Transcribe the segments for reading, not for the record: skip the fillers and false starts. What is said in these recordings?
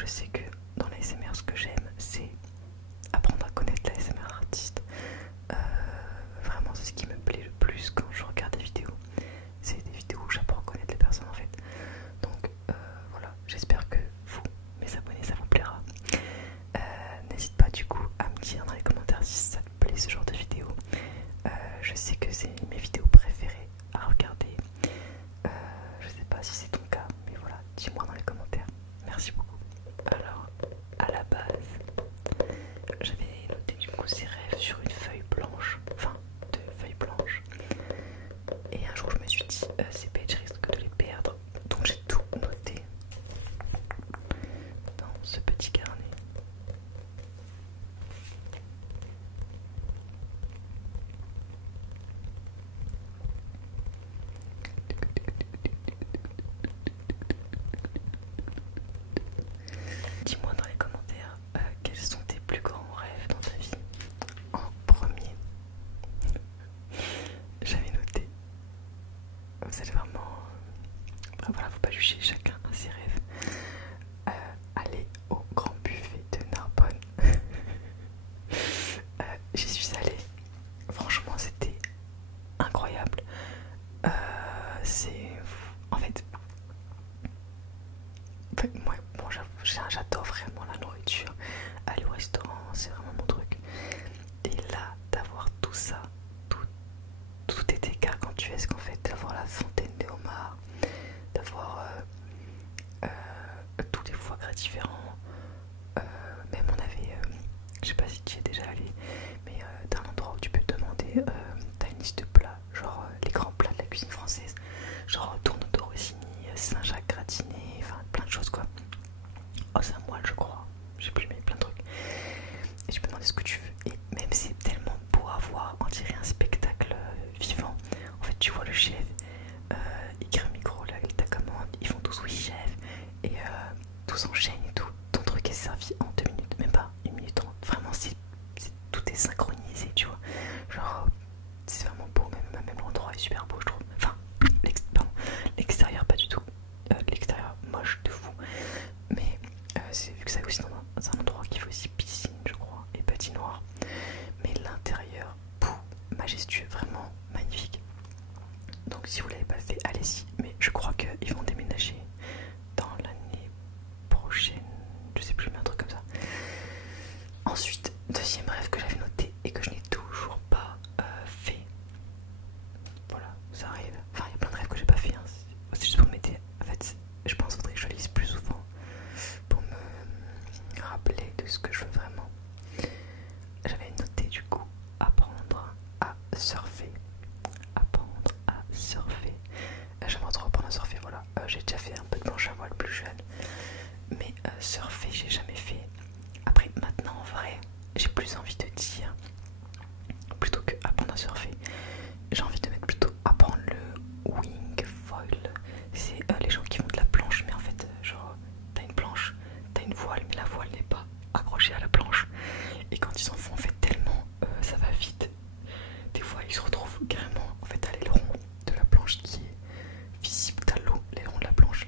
je sais que dans l'ASMR, ce que j'aime, c'est apprendre à connaître l'ASMR artiste. Vraiment, c'est ce qui me plaît le plus quand je regarde des vidéos. C'est des vidéos où j'apprends à connaître les personnes en fait. Donc voilà, j'espère que vous, mes abonnés, ça vous plaira. N'hésite pas du coup à me dire dans les commentaires si ça te plaît ce genre de vidéo. Je sais que c'est mes vidéos préférées à regarder. Je sais pas si c'est ton cas, mais voilà, dis-moi dans les commentaires. Merci beaucoup. Alors, à la base, j'avais noté du coup ces rêves sur une feuille blanche, enfin deux feuilles blanches. Et un jour je me suis dit, ces pages, je risque de les perdre. Donc j'ai tout noté dans ce petit carnet. Dis-moi dans les commentaires quels sont tes plus grands rêves dans ta vie. En premier, j'avais noté, vous allez vraiment, voilà, faut pas juger, chacun a ses rêves. Aller au grand buffet de Narbonne. J'y suis allée, franchement c'était incroyable. C'est en fait moi, bon, j'adore vraiment la nourriture. Aller au restaurant, c'est vraiment mon truc. Et là, d'avoir tout ça, tout était gargantuesque en fait. D'avoir la fontaine des homards, d'avoir tous les foie gras différents. Même on avait, je sais pas si tu y es déjà allé, mais t'as un endroit où tu peux te demander, t'as une liste de plats, genre les grands plats de la cuisine française, genre tourneau de Rossini, Saint-Jacques gratiné, enfin plein de choses quoi. Oh, c'est un moelle, je crois, j'ai plus, mais plein de trucs. Et tu peux demander ce que tu veux. Et même c'est tellement beau à voir, on dirait un spectacle vivant. En fait, tu vois le chef, il crée un micro, là, il ta commande, ils font tous oui chef, et tout s'enchaîne et tout. Ton truc est servi en 2 minutes, même pas 1 minute 30. Vraiment, tout est synchronisé, tu vois. Genre, c'est vraiment beau, même l'endroit est super beau, je trouve. Enfin, l'extérieur, pas du tout. L'extérieur, moche de fou. Mais c'est vu que c'est aussi dans un endroit qui fait aussi piscine, je crois, et patinoire. Mais l'intérieur, majestueux, vraiment magnifique. Donc si vous l'avez pas fait, allez-y. Mais je crois qu'ils vont déménager dans l'année prochaine. Je sais plus, mais un truc comme ça. Ensuite, deuxième rêve que j'avais noté et que je n'ai toujours pas fait. Voilà, ça arrive. Enfin, il y a plein de rêves que j'ai pas fait. Hein. C'est juste pour m'aider. En fait, je pense qu'il faudrait que je lise plus souvent pour me rappeler de ce que je veux vraiment. J'avais noté du coup apprendre à surfer. Apprendre à surfer. J'aimerais trop apprendre à surfer, voilà. J'ai déjà fait un peu de planche à voile plus jeune. Mais surfer, j'ai jamais fait. Après, maintenant en vrai, j'ai plus envie de dire, plutôt que apprendre à surfer, j'ai envie de mettre plutôt apprendre le wing foil. C'est les gens qui font de la planche, mais en fait, genre, t'as une planche, t'as une voile, mais la voile n'est pas accrochée à la planche. Et quand ils en font en fait tellement, ça va vite. Des fois, ils se retrouvent carrément en fait à l'aileron de la planche qui est visible, t'as l'eau, l'aileron de la planche.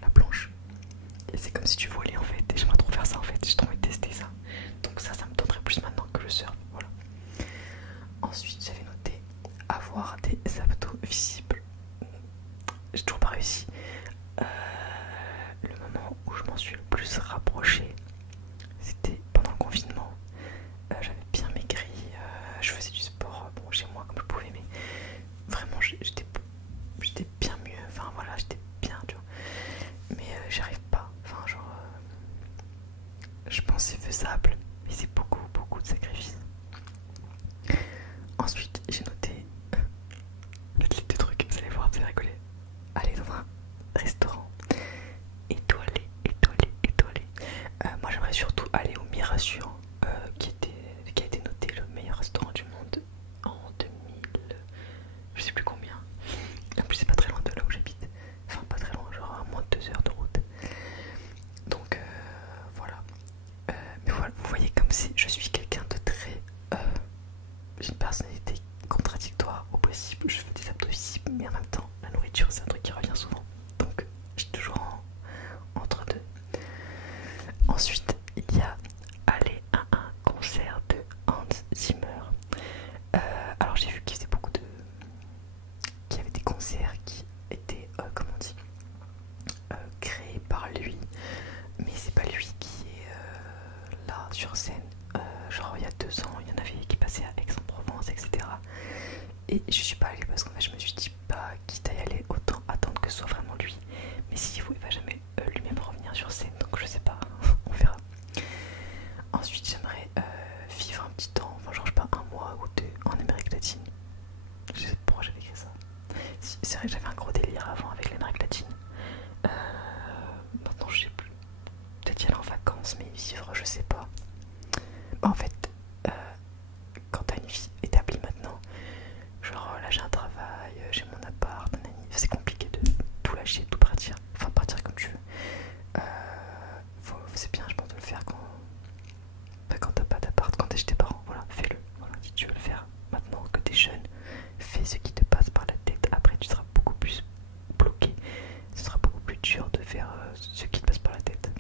Et c'est comme si tu volais en fait. Et j'aimerais trop faire ça en fait. J'ai trop envie de tester ça. Donc ça me tenterait plus maintenant que le surf. Voilà. Ensuite, j'avais noté avoir des abdos visibles. J'ai toujours pas réussi. Le moment où je m'en suis le plus rapproché, c'était pendant le confinement. J'avais bien maigri. Je faisais du sport bon, chez moi comme je pouvais, mais vraiment j'étais bien mieux. Enfin voilà, j'étais bien, tu vois. Mais j'arrive pas. Enfin, genre, je pense que c'est faisable, mais c'est beaucoup de sacrifices. Ensuite, j'ai noté le type de truc, vous allez voir, vous allez rigoler. Aller dans un restaurant étoilé. Moi, j'aimerais surtout aller au Mirassure, qui a été noté le meilleur restaurant du monde en 2000, je sais plus combien. En plus, c'est pas très loin de là où j'habite. Enfin, pas très loin, genre à moins de 2 heures de route. Donc voilà. Mais voilà, vous voyez comme si je suis quelqu'un de très... j'ai une personnalité contradictoire au possible. Je fais des abdos visibles, mais en même temps, la nourriture, c'est un truc qui revient souvent. Donc, je suis toujours entre deux. Ensuite, sur scène. Genre il y a 2 ans, il y en avait qui passaient à Aix-en-Provence, etc. Et je suis pas allée parce qu'en fait je me suis dit, bah quitte à y aller, autant attendre que ce soit vraiment lui. Mais s'il faut, il va jamais lui-même revenir sur scène, donc je sais pas, on verra. Ensuite j'aimerais vivre un petit temps, enfin genre je sais pas, 1 mois ou 2 en Amérique latine. Je sais pas pourquoi j'avais écrit ça. C'est vrai que j'avais un gros délire avant avec l'Amérique latine. Maintenant je sais plus. Peut-être y aller en vacances, mais vivre, je sais pas. Bah, en fait, quand t'as une vie établie maintenant, genre là j'ai un travail, j'ai mon appart, c'est compliqué de tout lâcher, de tout partir. Enfin, partir comme tu veux. C'est bien, je pense, de le faire quand t'as pas d'appart, quand t'es chez tes parents. Voilà, fais-le. Voilà, si tu veux le faire maintenant que t'es jeune, fais ce qui te passe par la tête. Après, tu seras beaucoup plus bloqué. Ce sera beaucoup plus dur de faire ce qui te passe par la tête.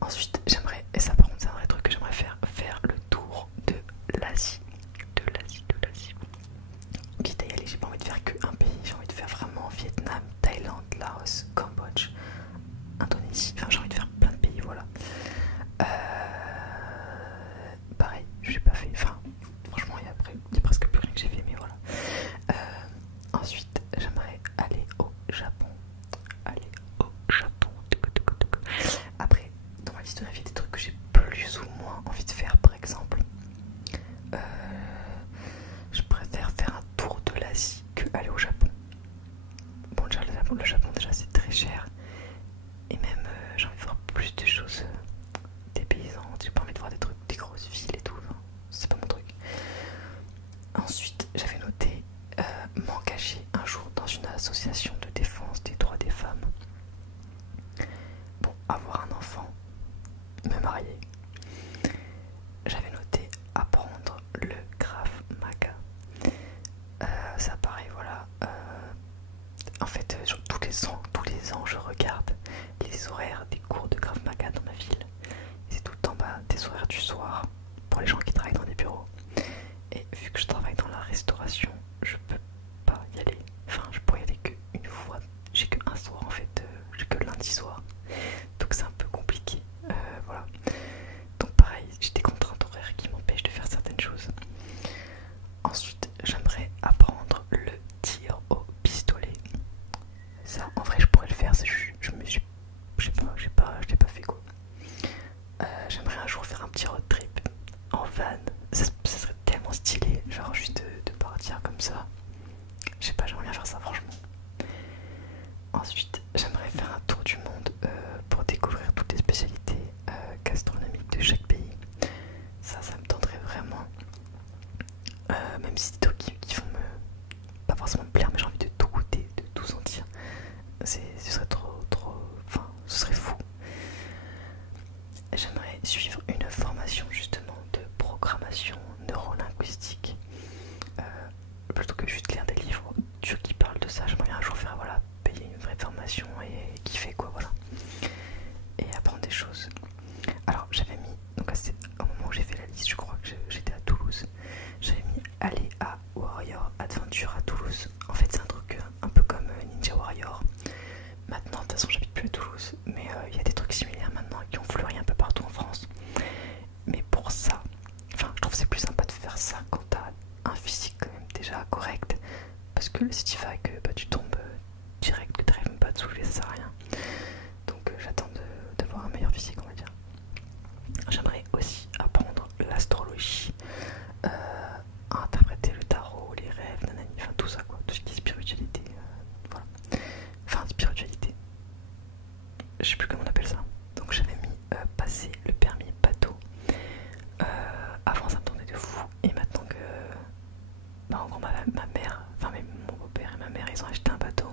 Ensuite, j'aimerais, et ça par contre c'est un vrai truc que j'aimerais faire le tour de l'Asie. Quitte à y aller, j'ai pas envie de faire qu'un pays, j'ai envie de faire vraiment Vietnam, Thaïlande, Laos, Cambodge, Indonésie, enfin j'ai envie de faire plein de pays, voilà. Pareil, je l'ai pas fait, enfin franchement il y a presque plus rien que j'ai fait, mais voilà. Ensuite, j'aimerais aller au Japon. Après, dans ma liste de rêves, il y a des trucs que j'ai plus ou moins envie de faire. Par exemple, je préfère faire un tour de l'Asie que aller au Japon. Bon, déjà le Japon déjà c'est très cher. Et même j'ai envie de voir plus de choses dépaysantes. J'ai pas envie de voir des trucs, des grosses villes et tout. Enfin, c'est pas mon truc. Ensuite, j'avais noté m'engager un jour dans une association de défense des droits des femmes. Bon, avoir un enfant, me marier. J'avais noté apprendre le Krav Maga. Ça pareil, voilà. En fait, tous les ans, je regarde les horaires des cours de Krav Maga dans ma ville. Et c'est tout le temps des horaires du soir pour les gens qui travaillent dans des bureaux. Et vu que je travaille dans la restauration, je peux pas y aller. Enfin, je pourrais y aller qu'une fois. J'ai qu'un soir en fait, j'ai que lundi soir. Donc c'est un peu compliqué. Voilà. Donc pareil, j'ai des contraintes horaires qui m'empêchent de faire certaines choses. Ensuite, j'aimerais apprendre le tir au pistolet. Ça, en vrai, je pourrais le faire. Je l'ai pas fait quoi. J'aimerais un jour faire un petit road trip en van. Ça serait tellement stylé, genre juste de partir comme ça. Je sais pas, j'aimerais bien faire ça franchement. Ensuite, j'aimerais faire un tour du monde pour découvrir toutes les spécialités gastronomiques de chaque pays. Ça me tenterait vraiment. Même si c'est des trucs qui vont pas forcément me plaire, mais j'ai envie de tout goûter, de tout sentir. Ce serait enfin, ce serait fou. J'aimerais suivre une formation justement de programmation neurolinguistique. Plutôt que juste lire des livres qui parlent de ça, j'aimerais bien un jour faire, voilà, payer une vraie formation et kiffer quoi, voilà. Et apprendre des choses. Alors j'avais mis, donc au moment où j'ai fait la liste, je crois que j'étais à Toulouse, j'avais mis aller à Warrior Adventure à Toulouse. En fait c'est un truc un peu comme Ninja Warrior. Maintenant de toute façon j'habite plus à Toulouse, mais il y a des trucs similaires maintenant qui ont fleuri un peu partout en France. Mais pour ça, enfin je trouve que c'est plus sympa de faire ça quand t'as un physique quand même déjà correct. Parce que le Citify, tu tombes direct, que t'arrives même pas à te soulever, ça sert à rien. Donc j'attends d'avoir un meilleur physique, on va dire. J'aimerais aussi apprendre l'astrologie, à interpréter le tarot, les rêves, nanani, enfin tout ça quoi, tout ce qui est spiritualité, voilà. Enfin spiritualité, je sais plus comment on appelle ça. Donc j'avais mis passer le permis bateau. Avant ça me tournait de fou, et maintenant que en gros ma mère, enfin mon beau-père et ma mère ils ont acheté un bateau,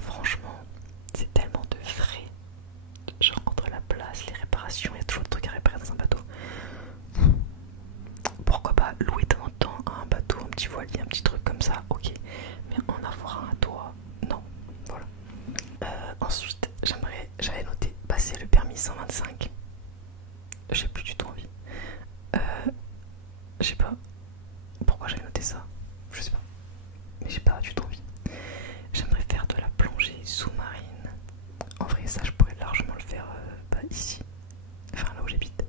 franchement c'est tellement de frais, genre entre la place, les réparations, il y a toujours des trucs à réparer dans un bateau. Pourquoi pas louer de temps en temps un bateau, un petit voilier, un petit truc comme ça, ok, mais en avoir un à toi, non, voilà. Ensuite j'avais noté passer le permis 125. J'ai plus du tout envie. Je sais pas pourquoi j'avais noté ça, je sais pas, mais j'ai pas du tout envie. J'aimerais faire de la plongée sous-marine. En vrai ça je pourrais largement le faire ici, enfin là où j'habite.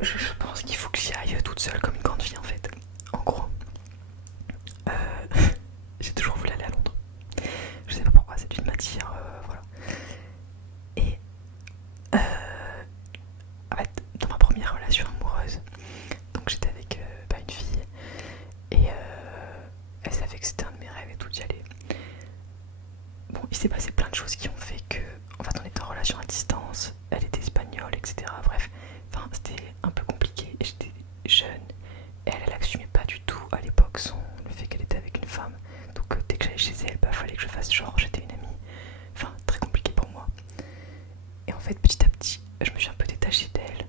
je pense qu'il faut que j'y aille toute seule comme une grande fille en fait. En gros, euh, j'ai toujours voulu aller à Londres. Je sais pas pourquoi cette ville m'attire, voilà. Et en fait, dans ma première relation amoureuse, donc j'étais avec une fille et elle savait que c'était un de mes rêves et tout d'y aller. Bon, il s'est passé plein de choses qui ont fait que, en fait, on était en relation à distance, elle était espagnole, etc. Bref, enfin, c'était un peu compliqué et j'étais jeune et elle assumait pas du tout à l'époque le fait qu'elle était avec une femme. Donc dès que j'allais chez elle, bah fallait que je fasse genre j'étais une amie. Enfin, très compliqué pour moi. Et en fait, petit à petit, je me suis un peu détachée d'elle.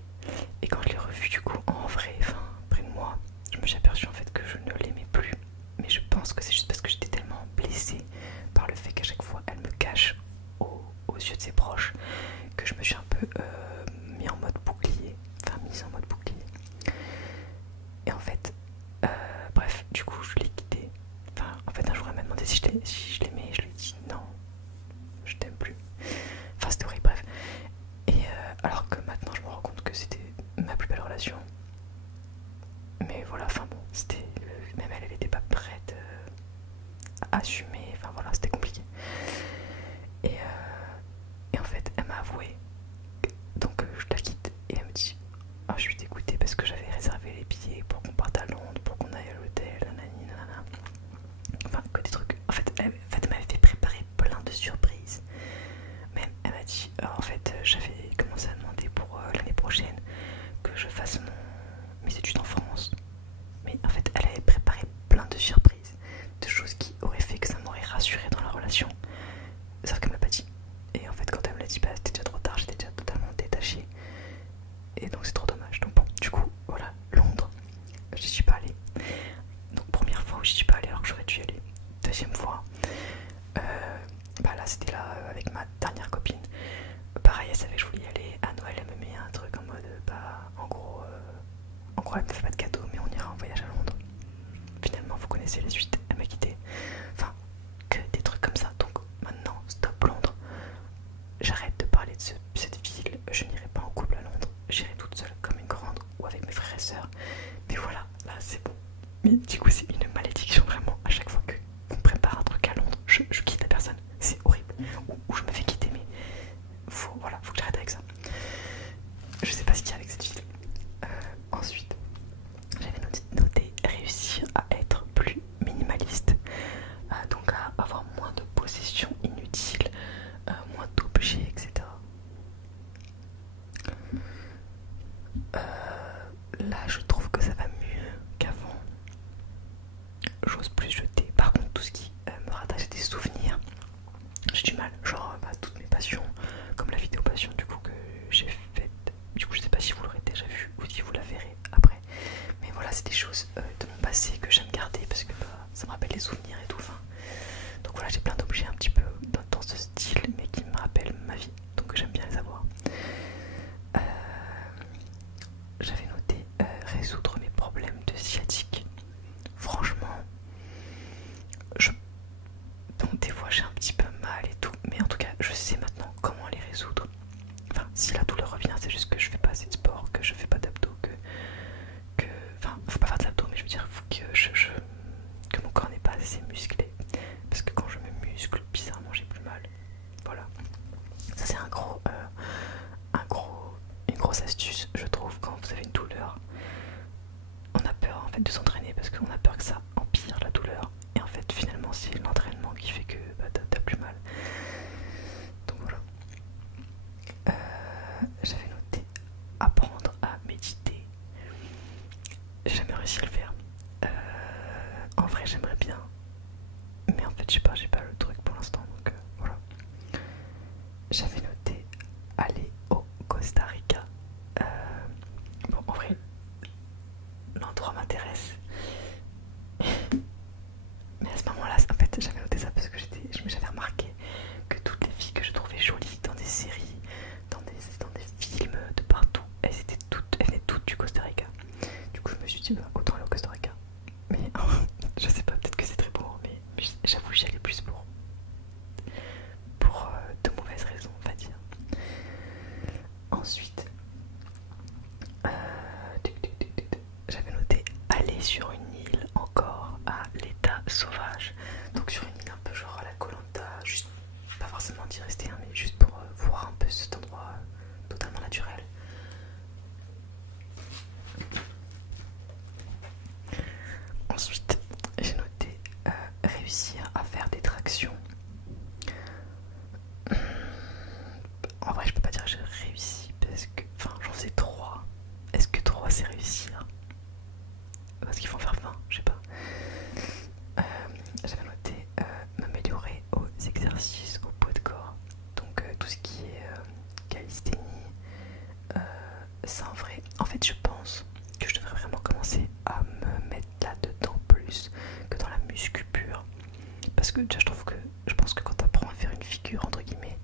Et quand je l'ai revue du coup en vrai, enfin, près de moi, je me suis aperçue en fait que je ne l'aimais plus. Mais je pense que c'est juste parce que j'étais tellement blessée par le fait qu'à chaque fois elle me cache aux yeux de ses proches que je me suis un peu mis en mode bouclier. Enfin, mise en mode bouclier. Et en fait, bref, du coup, je l'ai quitté. Enfin, en fait, un jour, elle m'a demandé si je l'aimais. Je lui ai dit non, je t'aime plus. Enfin, c'était horrible, bref. Et alors que maintenant, je me rends compte que c'était ma plus belle relation. Mais voilà, enfin bon, c'était. Même elle était pas prête à assumer. Enfin voilà, c'était compliqué. Et en fait, elle m'a avoué. Donc, je la quitte. Et elle me dit oh, je suis dégoûtée parce que j'avais réservé les billets pour qu'on parte à Londres, pour qu'on aille à l'hôtel, nanani, nanana. Enfin, que des trucs. En fait, elle m'avait fait préparer plein de surprises. Même, elle m'a dit, en fait, j'avais commencé à demander pour l'année prochaine que je fasse mes études en France. Mais en fait, elle avait préparé plein de surprises, de choses qui auraient fait que ça m'aurait rassurée dans la relation. Sauf qu'elle m'a pas dit. Et en fait, quand elle me l'a dit, bah, c'était déjà trop tard, j'étais déjà totalement détachée. Et donc c'est trop dommage. Donc bon, du coup, voilà, Londres, j'y suis pas allée. Donc première fois où j'y suis pas allée alors que j'aurais dû y aller. Deuxième fois, bah là c'était là avec ma dernière copine. Pareil, elle savait que je voulais y aller. À Noël, elle me met un truc en mode, bah en gros, elle me fait pas de cadeau, mais on ira en voyage à Londres. Finalement, vous connaissez les suites, elle m'a quitté. Enfin, que des trucs comme ça. Donc maintenant, stop Londres. J'arrête de parler de cette ville. Je n'irai pas en couple à Londres. J'irai toute seule comme une grande ou avec mes frères et sœurs. Mais voilà, là c'est bon. Mais du coup, c'est une malédiction vraiment. À chaque fois qu'on prépare un truc à Londres, je quitte la personne. C'est horrible. Ou je me fais quitter, mais voilà, faut que j'arrête avec ça. Je sais pas ce qu'il y a avec cette ville. Ensuite, j'avais noté réussir à être plus minimaliste. Donc à avoir moins de possessions inutiles, moins d'objets, etc. Là, je trouve que ça va mieux qu'avant. J'ose plus jeter. Par contre, tout ce qui me rattache à des souvenirs, j'ai du mal. Genre, toutes mes passions, comme la vidéo passion du coup que j'ai faite. Du coup, je sais pas si vous l'aurez déjà vu ou si vous la verrez après. Mais voilà, c'est des choses de mon passé que j'aime garder parce que ça me rappelle les souvenirs et tout. Enfin, donc voilà, j'ai plein d'objets un petit peu dans ce style, mais qui me rappellent ma vie. Donc j'aime bien les avoir. J'avais noté résoudre mes problèmes de sciatique. Franchement, bon, des fois j'ai un petit peu mal et tout, mais en tout cas, je sais maintenant comment les résoudre. Enfin, si la douleur revient, c'est juste que je fais pas assez de sport, que je fais pas d'abdos, enfin, faut pas faire d'abdos, mais je veux dire, faut que mon corps n'est pas assez musclé. Parce que quand je me muscle, bizarrement, j'ai plus mal. Voilà. Ça, c'est une grosse astuce, je trouve, quand vous avez une douleur. On a peur en fait de s'entraîner parce qu'on a peur que ça empire la douleur. Et en fait, finalement, c'est l'entraînement qui fait que t'as plus mal. Donc voilà. J'avais noté apprendre à méditer. J'ai jamais réussi à le faire. En vrai, j'aimerais bien. Mais en fait, j'ai pas le truc pour l'instant. Donc voilà. J'avais noté aller au Costa Rica. Bon, en vrai, l'endroit m'intéresse. Mais à ce moment-là, en fait, j'avais noté ça parce que j'avais remarqué que toutes les filles que je trouvais jolies dans des séries, dans des films, de partout, elles venaient toutes du Costa Rica. Du coup, je me suis dit, autant aller au Costa Rica. Mais je sais pas, peut-être que c'est très beau, mais j'avoue, j'y allais plus pour de mauvaises raisons, on va dire. Ensuite, que déjà je pense que quand t'apprends à faire une figure entre guillemets,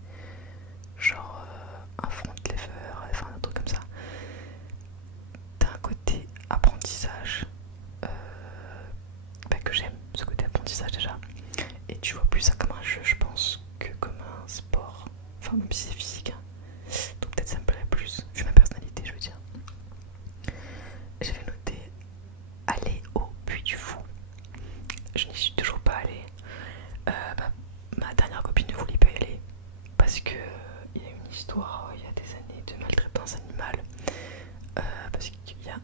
genre un front lever, enfin un truc comme ça, t'as un côté apprentissage que j'aime, ce côté apprentissage déjà, et tu vois plus ça comme un jeu je pense que comme un sport, enfin même si c'est physique hein. Donc peut-être ça me plairait plus vu ma personnalité je veux dire. J'avais noté aller au Puy du Fou, je n'y suis toujours pas allée. Ma dernière copine ne voulait pas y aller parce que il y a une histoire il y a des années de maltraitance animale, parce qu'il y a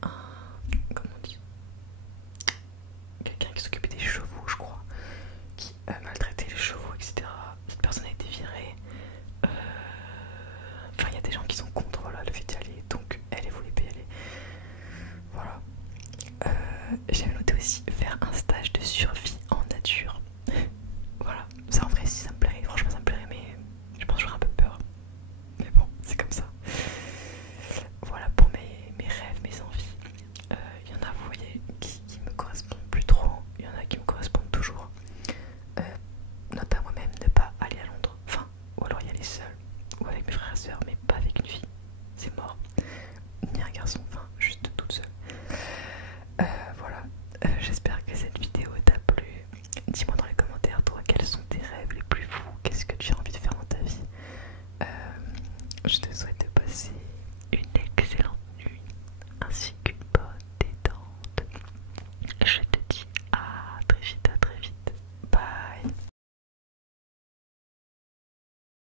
comment on dit, quelqu'un qui s'occupait des chevaux je crois, qui maltraitait les chevaux etc. Cette personne a été virée, enfin il y a des gens qui sont contre voilà, le fait d'y aller, donc elle voulait pas y aller. Voilà. J'avais noté aussi faire un stage de survie en nature. Voilà, ça en vrai si ça me plairait, franchement ça me plairait, mais je pense que j'aurais un peu peur. Mais bon, c'est comme ça. Voilà pour mes rêves, mes envies. Il y en a, vous voyez, qui me correspondent plus trop. Il y en a qui me correspondent toujours. Note à moi-même ne pas aller à Londres. Enfin, ou alors y aller seul, ou avec mes frères et sœurs, mais pas avec une fille. C'est mort. Ni un garçon, enfin, juste toute seule. Voilà, j'espère que cette vidéo t'a plu. Dis-moi dans les commentaires, toi, quels sont tes rêves les plus fous? Qu'est-ce que tu as envie de faire dans ta vie? Je te souhaite